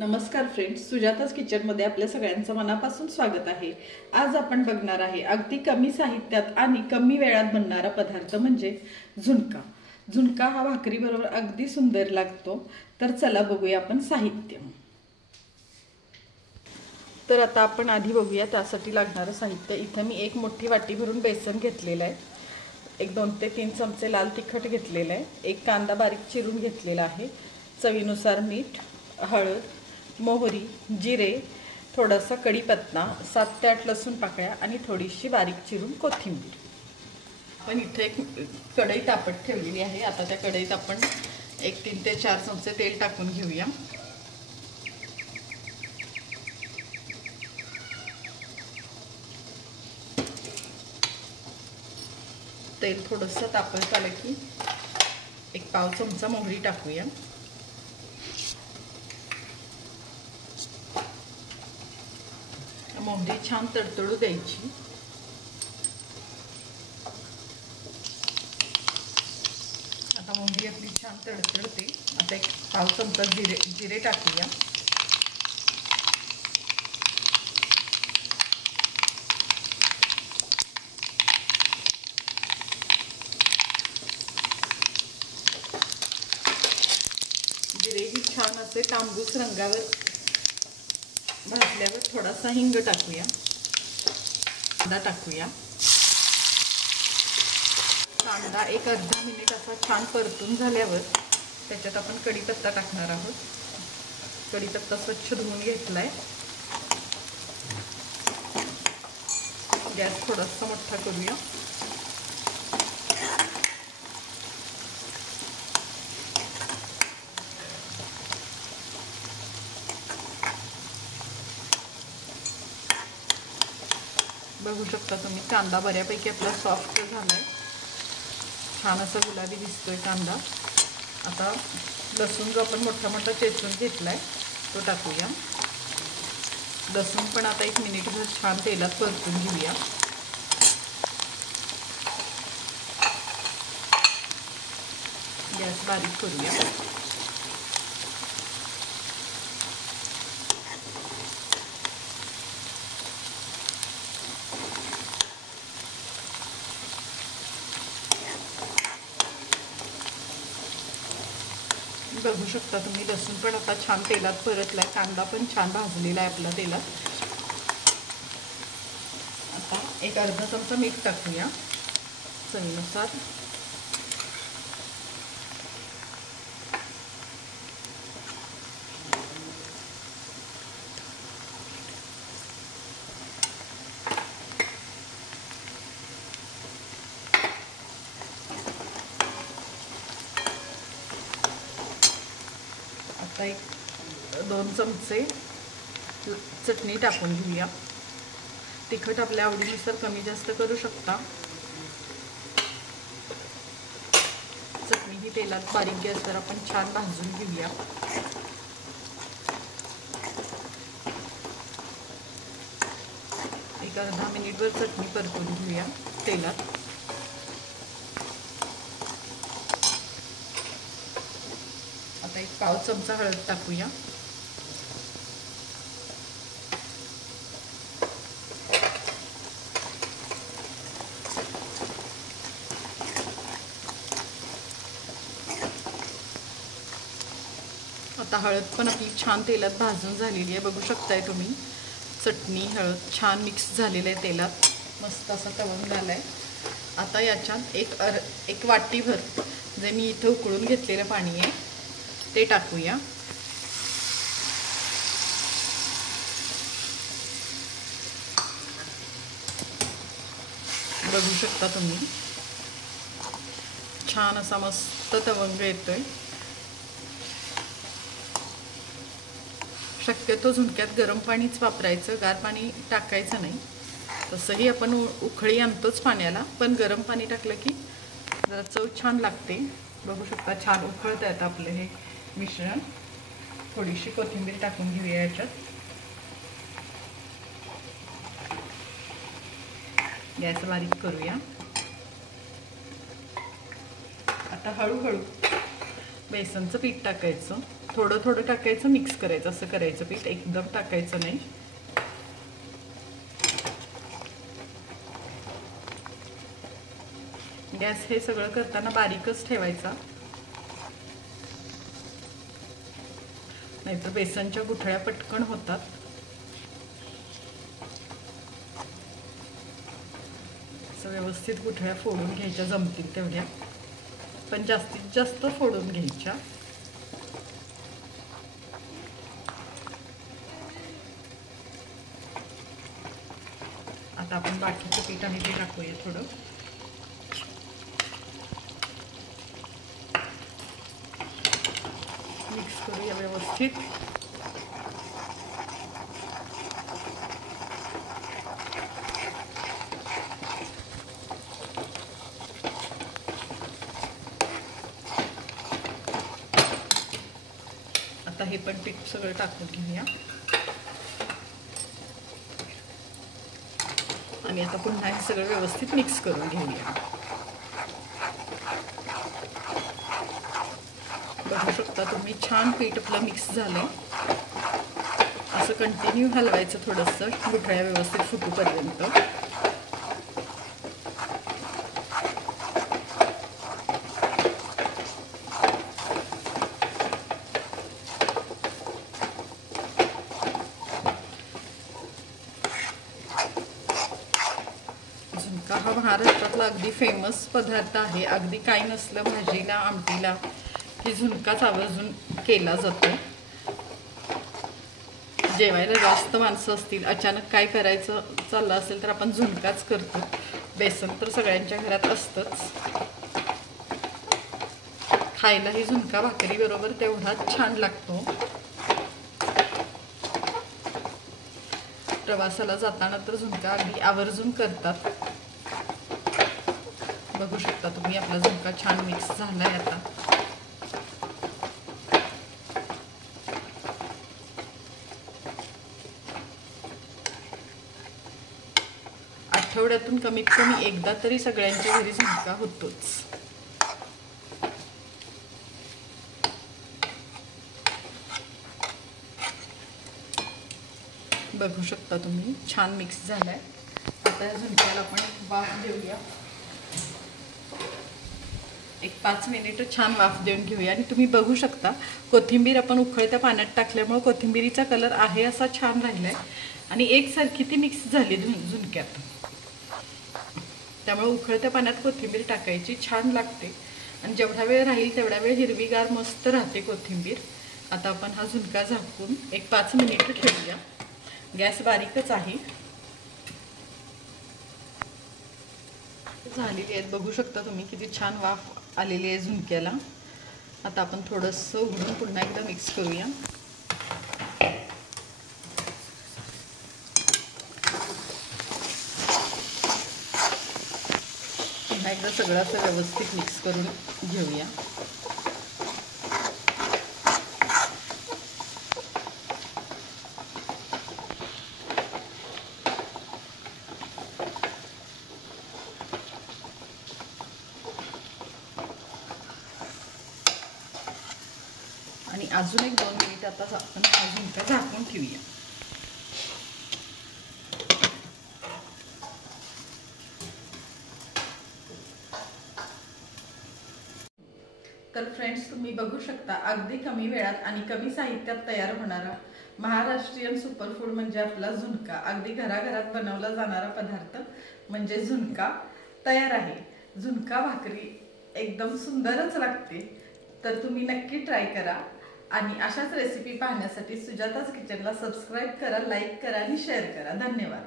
नमस्कार फ्रेंड्स, सुजाताज किचनमध्ये आपल्या सगळ्यांचं मनापासून स्वागत आहे। आज आपण बघणार आहे अगदी कमी साहित्यात आणि कमी वेळात बनणारा पदार्थ म्हणजे झुणका। झुणका हा भाकरी बरोबर अगदी सुंदर लागतो। तर चला बघूया आपण साहित्य। तर आता आपण आधी बघूया त्यासाठी लागणारे साहित्य। इथे मी एक मोठी वाटी भरून बेसन घेतलेलं आहे, एक 2 ते 3 चमचे लाल तिखट घेतलेलं आहे, एक कांदा बारीक चिरून घेतलेला आहे, चवीनुसार मीठ, हळद, मोहरी, जिरे, थोडासा कढीपत्ता, 7 ते 8 लसूण पाकळ्या आणि थोडीशी बारीक चिरून कोथिंबीर। पण इथे एक कढई तापत ठेवलेली आहे। आता त्या कढईत आपण 3 ते 4 चमचे तेल टाकून घेऊया। तेल थोडंसं तापत आलं की 1 पाव चमचा मोहरी टाकूया। मोहरी छान तडतडू द्यायची। आता मोहरी आपली छान तडतडते। आता 1 पाव चमचा जिरे टाकूया। जिरे ही छान असे तांबूस रंगावर भाजल्यावर थोडासा हिंग टाकूया, कांदा टाकूया। कांदा एक अर्धा मिनिट असा छान परतून झाल्यावर त्याच्यात आपण कढीपत्ता टाकणार आहोत। कढीपत्ता स्वच्छ धुवून घेतलाय। गॅस थोडासा मोठा करूया। बघू शकता तुम्ही कांदा बऱ्यापैकी आपला सॉफ्ट झालाय, छान असा गुलाबी दिसतोय कांदा। आता लसूण जो आपण मोठा मोठा चेचून घेतलाय तो टाकूया। लसूण पण आता 1 मिनिटभर छान तेलात परतून घेऊया। गॅस बारीक करूया। बघू शकता तुम्ही लसूण पण आता छान तेलात परतलाय, कांदा पण छान भाजलेला आहे आपला तेलात। आता 1 अर्धा चमचा मीठ टाकूया चवीनुसार। आता 2 चमचे चटणी टाकून घेऊया। तिखट आपल्या आवडीनुसार कमी जास्त करू शकता। चटणी ही तेलात बारीक गॅसवर आपण छान भाजून घेऊया। एक अर्धा मिनिटभर चटणी परतून घेऊया तेलात। आता 1 पाव चमचा हळद टाकूया। आता हळद पण आपली छान तेलात भाजून झालेली आहे। बघू शकताय तुम्ही चटणी हळद छान मिक्स झालेलं आहे तेलात, मस्त असा तवंग झालाय। आता याच्यात एक वाटीभर जे मी इथं उकळून घेतलेलं पाणी आहे ते टाकूया। बघू शकता तुम्ही छान असा मस्त तवंग येतोय। शक्यतो झुणक्यात गरम पाणीच वापरायचं, गार पाणी टाकायचं नाही। तसंही आपण उकळी आणतोच पाण्याला, पण गरम पाणी टाकलं की जरा चव छान लागते। बघू शकता छान उकळत आहे आपलं हे मिश्रण। थोडीशी कोथिंबीर टाकून घेऊया याच्यात। गॅस बारीक करूया। आता हळूहळू बेसनचं पीठ टाकायचं। थोडं थोडं टाकायचं, मिक्स करायचं, असं करायचं पीठ, एकदम टाकायचं नाही. गॅस हे सगळं करताना बारीकच ठेवायचा, नाहीतर बेसनच्या गुठळ्या पटकन होतात. असं व्यवस्थित गुठळ्या फोडून घ्यायच्या, जमतील तेवढ्या, पण जास्तीत जास्त फोडून घ्यायच्या. आता आपण बाकीचं पीठ आहे ते टाकूया थोडं. मिक्स करूया व्यवस्थित. आता हे पण पीठ सगळं टाकून घेऊया आणि आता पुन्हा हे सगळं व्यवस्थित मिक्स करून घेऊया. बघू शकता तुम्ही, छान पीठ आपलं मिक्स झालंय. असं कंटिन्यू हलवायचं थोडंसं, गुठळ्या व्यवस्थित फुटूपर्यंत. झुणका हा महाराष्ट्रातला अगदी फेमस पदार्थ आहे. अगदी काही नसलं भाजीला आमटीला की झुणकाच आवर्जून केला जातो. जेवायला जास्त माणसं असतील, अचानक काय करायचं चाललं असेल तर आपण झुणकाच करतो. बेसन तर सगळ्यांच्या घरात असतंच. खायलाही झुणका भाकरी बरोबर तेवढाच छान लागतो. प्रवासाला जाताना तर झुणका अगदी आवर्जून करतात. बघू शकता तुम्ही, आपला झुणका छान मिक्स झालाय. आता आठवड्यातून कमीत कमी एकदा तरी सगळ्यांच्या घरी झुणका होतोच. बघू शकता तुम्ही, छान मिक्स झालाय. आता या झुणक्याला आपण वाफ देऊया. एक 5 मिनिटं छान वाफ देऊन घेऊया. आणि तुम्ही बघू शकता, कोथिंबीर आपण उकळत्या पाण्यात टाकल्यामुळे कोथिंबीरीचा कलर आहे असा छान राहिलाय आणि एकसारखी ती मिक्स झाली झुणक्यात. त्यामुळे उकळत्या पाण्यात कोथिंबीर टाकायची, छान लागते. आणि जेवढा वेळ राहील तेवढा वेळ हिरवीगार मस्त राहते कोथिंबीर. आता आपण हा झुणका झाकून एक 5 मिनिटं ठेवूया. गॅस बारीकच आहे. झालेली आहेत, बघू शकता तुम्ही किती छान वाफ आलेली आहे झुणक्याला. आता आपण थोडंसं उघडून पुन्हा एकदा मिक्स करूया. पुन्हा एकदा सगळं असं व्यवस्थित मिक्स करून घेऊया. आणि अजून एक 2 मिनिट आता आपण हा झुणका झाकून ठेवूया. तर फ्रेंड्स, तुम्ही बघू शकता, अगदी कमी वेळात आणि कमी साहित्यात तयार होणारा महाराष्ट्रीयन सुपरफूड म्हणजे आपला झुणका. अगदी घराघरात बनवला जाणारा पदार्थ म्हणजे झुणका तयार आहे. झुणका भाकरी एकदम सुंदरच लागते. तर तुम्ही नक्की ट्राय करा. आणि अशाच रेसिपी पाहण्यासाठी सुजाताज किचनला सबस्क्राईब करा, लाईक करा आणि शेअर करा. धन्यवाद.